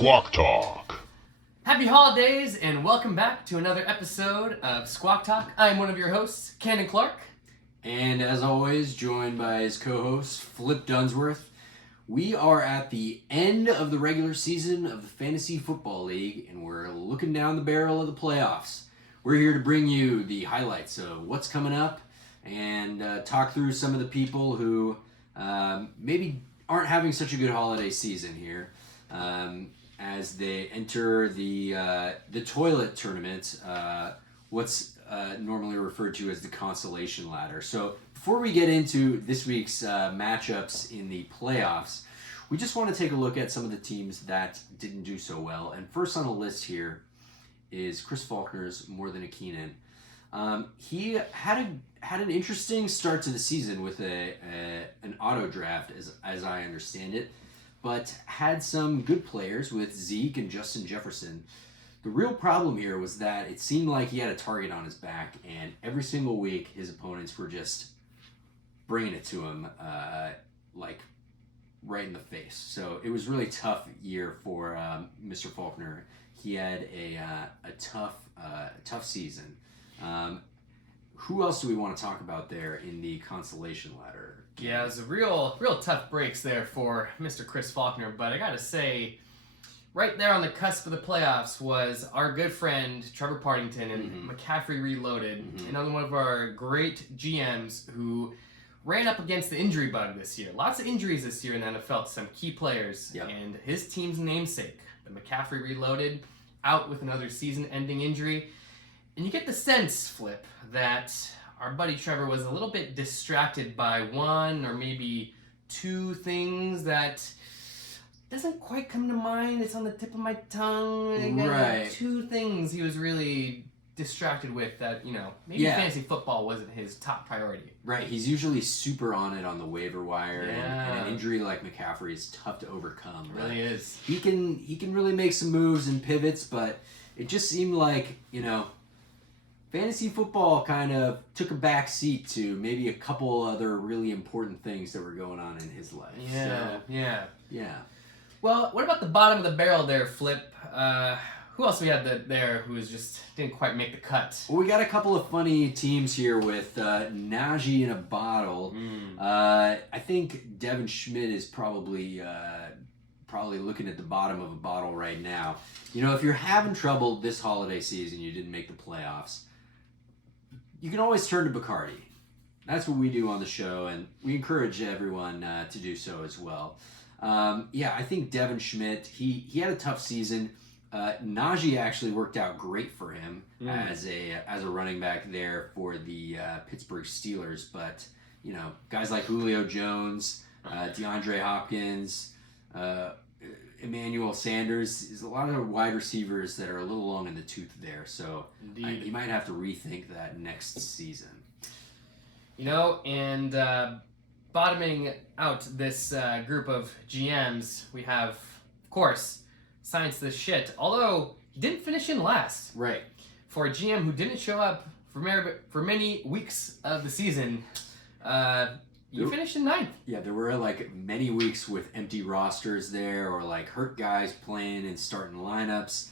Squawk Talk. Happy holidays and welcome back to another episode of Squawk Talk. I'm one of your hosts, Canon Clarke. And as always, joined by his co-host, Flip Dunsworth. We are at the end of the regular season of the Fantasy Football League, and we're looking down the barrel of the playoffs. We're here to bring you the highlights of what's coming up and talk through some of the people who maybe aren't having such a good holiday season here as they enter the toilet tournament, what's normally referred to as the consolation ladder. So before we get into this week's matchups in the playoffs, we just want to take a look at some of the teams that didn't do so well. And first on the list here is Chris Faulkner's More Than a Keenan. He had an interesting start to the season with an auto draft, as I understand it, but had some good players with Zeke and Justin Jefferson. The real problem here was that it seemed like he had a target on his back, and every single week his opponents were just bringing it to him, like right in the face. So it was really tough year for Mr. Faulkner. He had a tough season. Who else do we want to talk about there in the consolation ladder? Yeah, it was a real tough breaks there for Mr. Chris Faulkner, but I gotta say, right there on the cusp of the playoffs was our good friend Trevor Partington and McCaffrey Reloaded, another one of our great GMs who ran up against the injury bug this year. Lots of injuries this year in the NFL to some key players, and his team's namesake, the McCaffrey Reloaded, out with another season-ending injury. And you get the sense, Flip, that our buddy Trevor was a little bit distracted by one or maybe two things that doesn't quite come to mind. It's on the tip of my tongue. Right. Two things he was really distracted with that, maybe fantasy football wasn't his top priority. Right, he's usually super on it on the waiver wire, Yeah. and an injury like McCaffrey is tough to overcome. It really is. He can really make some moves and pivots, but it just seemed like, fantasy football kind of took a back seat to maybe a couple other really important things that were going on in his life. Yeah. Well, what about the bottom of the barrel there, Flip? Who else we had there who just didn't quite make the cut? Well, we got a couple of funny teams here with Najee in a bottle. I think Devin Schmidt is probably looking at the bottom of a bottle right now. If you're having trouble this holiday season, you didn't make the playoffs, you can always turn to Bacardi. That's what we do on the show, and we encourage everyone to do so as well. I think Devin Schmidt, he had a tough season. Najee actually worked out great for him as a running back there for the Pittsburgh Steelers, but guys like Julio Jones, DeAndre Hopkins, Emmanuel Sanders, there's a lot of wide receivers that are a little long in the tooth there, so you might have to rethink that next season. And bottoming out this group of GMs, we have, of course, Science the Shit, although he didn't finish in last. Right. For a GM who didn't show up for many weeks of the season, you finished in ninth. Yeah, there were many weeks with empty rosters there, or hurt guys playing and starting lineups.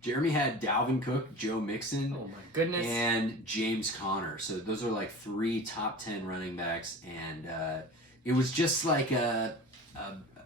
Jeremy had Dalvin Cook, Joe Mixon, oh my goodness, and James Conner. So those are three top 10 running backs, and it was just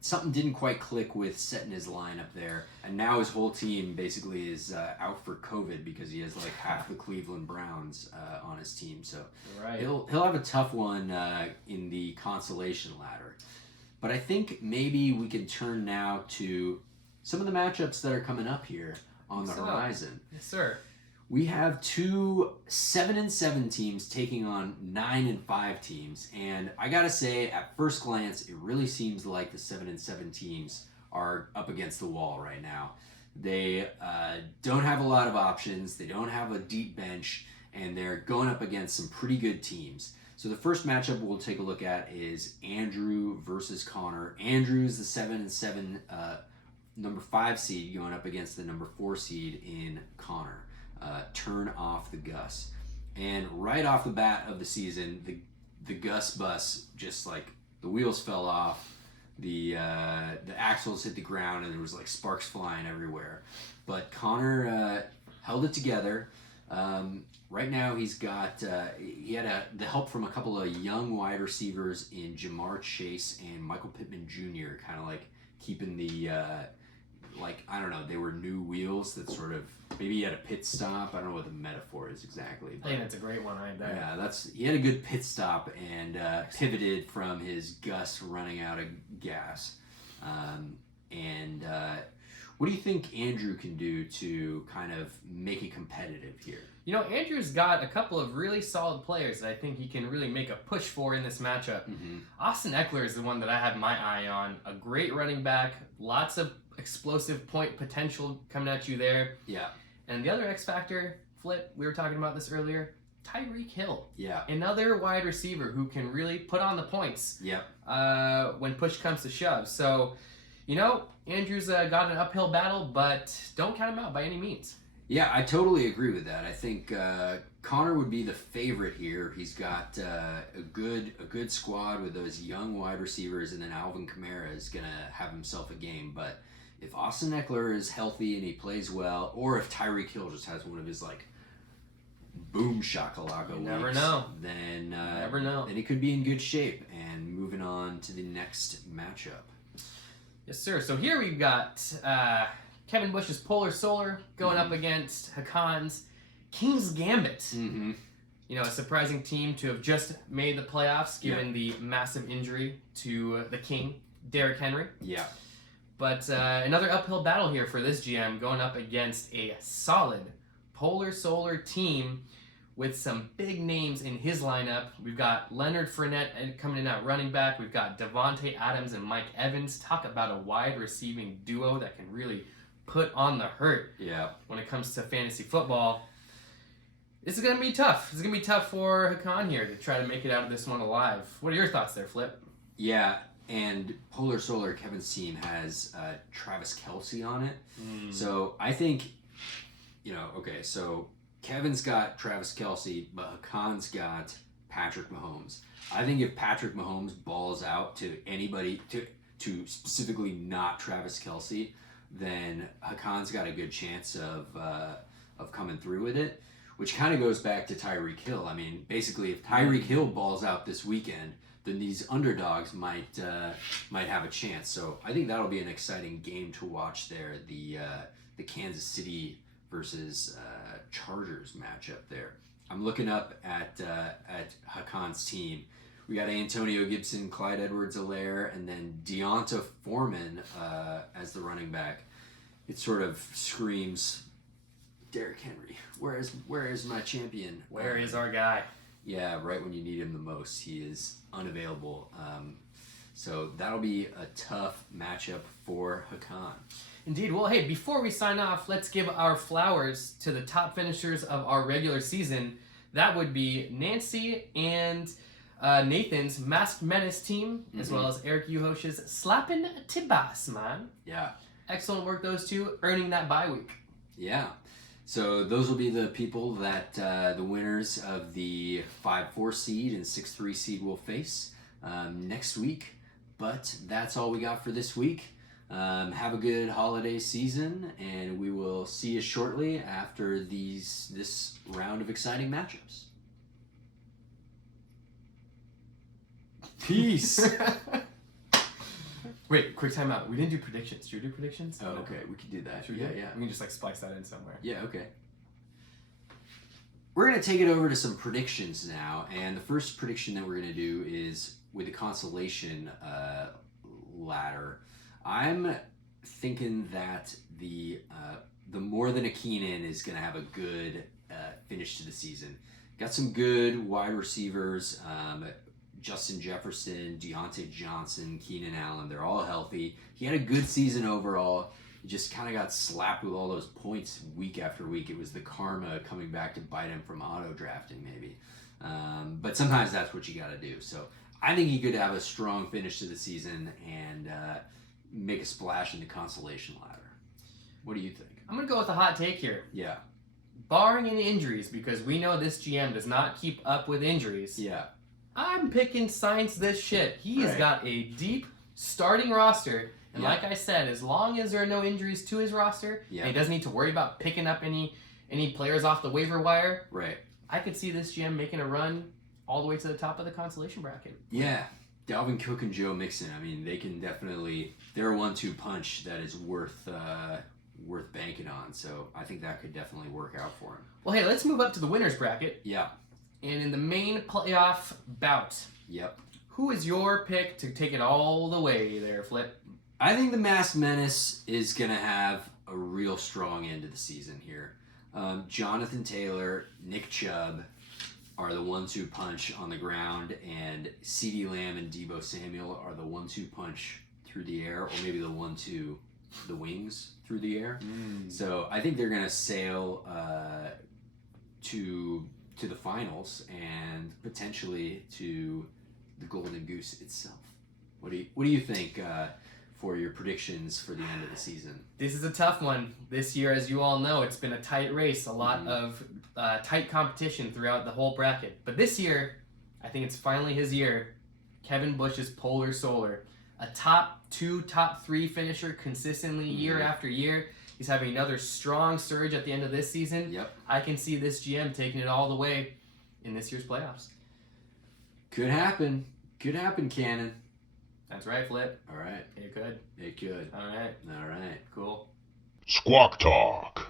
something didn't quite click with setting his lineup there. And now his whole team basically is out for COVID because he has half the Cleveland Browns on his team. So he'll have a tough one in the consolation ladder. But I think maybe we can turn now to some of the matchups that are coming up here on the horizon. Yes, sir. We have two 7-7 teams taking on 9-5 teams, and I gotta say, at first glance, it really seems like the 7-7 teams are up against the wall right now. They don't have a lot of options, they don't have a deep bench, and they're going up against some pretty good teams. So the first matchup we'll take a look at is Andrew versus Connor. Andrew's the 7-7 number 5 seed going up against the number 4 seed in Connor. Turn off the Gus. And right off the bat of the season, the Gus bus, just the wheels fell off. the axles hit the ground and there was like sparks flying everywhere. But Connor held it together. Right now he had the help from a couple of young wide receivers in Jamar Chase and Michael Pittman Jr. kind of like keeping the I don't know, they were new wheels that sort of, maybe he had a pit stop. I don't know what the metaphor is exactly. I think that's a great one right there. Yeah, he had a good pit stop and pivoted from his Gus running out of gas. What do you think Andrew can do to kind of make it competitive here? You know, Andrew's got a couple of really solid players that I think he can really make a push for in this matchup. Mm-hmm. Austin Eckler is the one that I have my eye on. A great running back, lots of explosive point potential coming at you there. Yeah. And the other X factor, Flip, we were talking about this earlier, Tyreek Hill. Yeah. Another wide receiver who can really put on the points. Yep. When push comes to shove. So, you know, Andrew's got an uphill battle, but don't count him out by any means. Yeah, I totally agree with that. I think Connor would be the favorite here. He's got a good squad with those young wide receivers, and then Alvin Kamara is going to have himself a game. But if Austin Eckler is healthy and he plays well, or if Tyreek Hill just has one of his like boom shakalaka weeks, never know. Then never know. Then he could be in good shape. And moving on to the next matchup. Yes, sir. So here we've got Kevin Bush's Polar Solar going up against Hakan's King's Gambit. Mm-hmm. You know, a surprising team to have just made the playoffs given the massive injury to the King, Derrick Henry. Yeah. But another uphill battle here for this GM going up against a solid Polar Solar team with some big names in his lineup. We've got Leonard Fournette coming in at running back. We've got Devontae Adams and Mike Evans. Talk about a wide receiving duo that can really put on the hurt when it comes to fantasy football. This is going to be tough. It's going to be tough for Hakan here to try to make it out of this one alive. What are your thoughts there, Flip? Yeah, and Polar Solar, Kevin's team, has Travis Kelce on it. So I think, so Kevin's got Travis Kelce, but Hakan's got Patrick Mahomes. I think if Patrick Mahomes balls out to anybody, to specifically not Travis Kelce, then Hakan's got a good chance of coming through with it, which kind of goes back to Tyreek Hill. I mean, basically, if Tyreek Hill balls out this weekend, then these underdogs might have a chance. So I think that'll be an exciting game to watch there. The Kansas City versus Chargers matchup there. I'm looking up at Hakan's team. We got Antonio Gibson, Clyde Edwards-Helaire, and then Deonta Foreman as the running back. It sort of screams, Derrick Henry, where is my champion? Where is our guy? Yeah, right when you need him the most, he is unavailable. So that'll be a tough matchup for Hakan. Indeed. Well, hey, before we sign off, let's give our flowers to the top finishers of our regular season. That would be Nancy and Nathan's Masked Menace team, as well as Eric Uhosh's Slappin' Tibas, man. Yeah. Excellent work, those two, earning that bye week. Yeah. So those will be the people that the winners of the 5-4 seed and 6-3 seed will face next week. But that's all we got for this week. Have a good holiday season, and we will see you shortly after this round of exciting matchups. Peace. Wait, quick time out. We didn't do predictions. Should we do predictions? Oh, okay. We could do that. Should we do? We can just splice that in somewhere. Yeah, okay. We're going to take it over to some predictions now, and the first prediction that we're going to do is with the consolation ladder. I'm thinking that the More Than a Keenan is going to have a good finish to the season. Got some good wide receivers. Justin Jefferson, Deontay Johnson, Keenan Allen, they're all healthy. He had a good season overall. He just kind of got slapped with all those points week after week. It was the karma coming back to bite him from auto drafting maybe. But sometimes that's what you got to do. So I think he could have a strong finish to the season and make a splash in the consolation ladder. What do you think? I'm going to go with a hot take here. Yeah. Barring any injuries, because we know this GM does not keep up with injuries. Yeah. I'm picking Science this shit. He's got a deep starting roster. And Yeah. like I said, as long as there are no injuries to his roster, Yeah. and he doesn't need to worry about picking up any players off the waiver wire, Right. I could see this GM making a run all the way to the top of the consolation bracket. Yeah. Dalvin Cook and Joe Mixon. I mean, they can definitely. They're a 1-2 punch that is worth banking on. So I think that could definitely work out for him. Well, hey, let's move up to the winners bracket. Yeah. And in the main playoff bout, Yep. who is your pick to take it all the way there, Flip? I think the Masked Menace is going to have a real strong end of the season here. Jonathan Taylor, Nick Chubb are the 1-2 punch on the ground, and CeeDee Lamb and Deebo Samuel are the 1-2 punch through the air, or maybe the 1-2 the wings through the air. So I think they're going to sail to the finals and potentially to the Golden Goose itself. What do you think for your predictions for the end of the season? This is a tough one. This year, as you all know, it's been a tight race, a lot of tight competition throughout the whole bracket. But this year, I think it's finally his year. Kevin Bush's Polar Solar. A top 2, top 3 finisher consistently year after year. He's having another strong surge at the end of this season. Yep. I can see this GM taking it all the way in this year's playoffs. Could happen. Could happen, Canon. That's right, Flip. All right. It could. It could. All right. All right. Cool. Squawk Talk.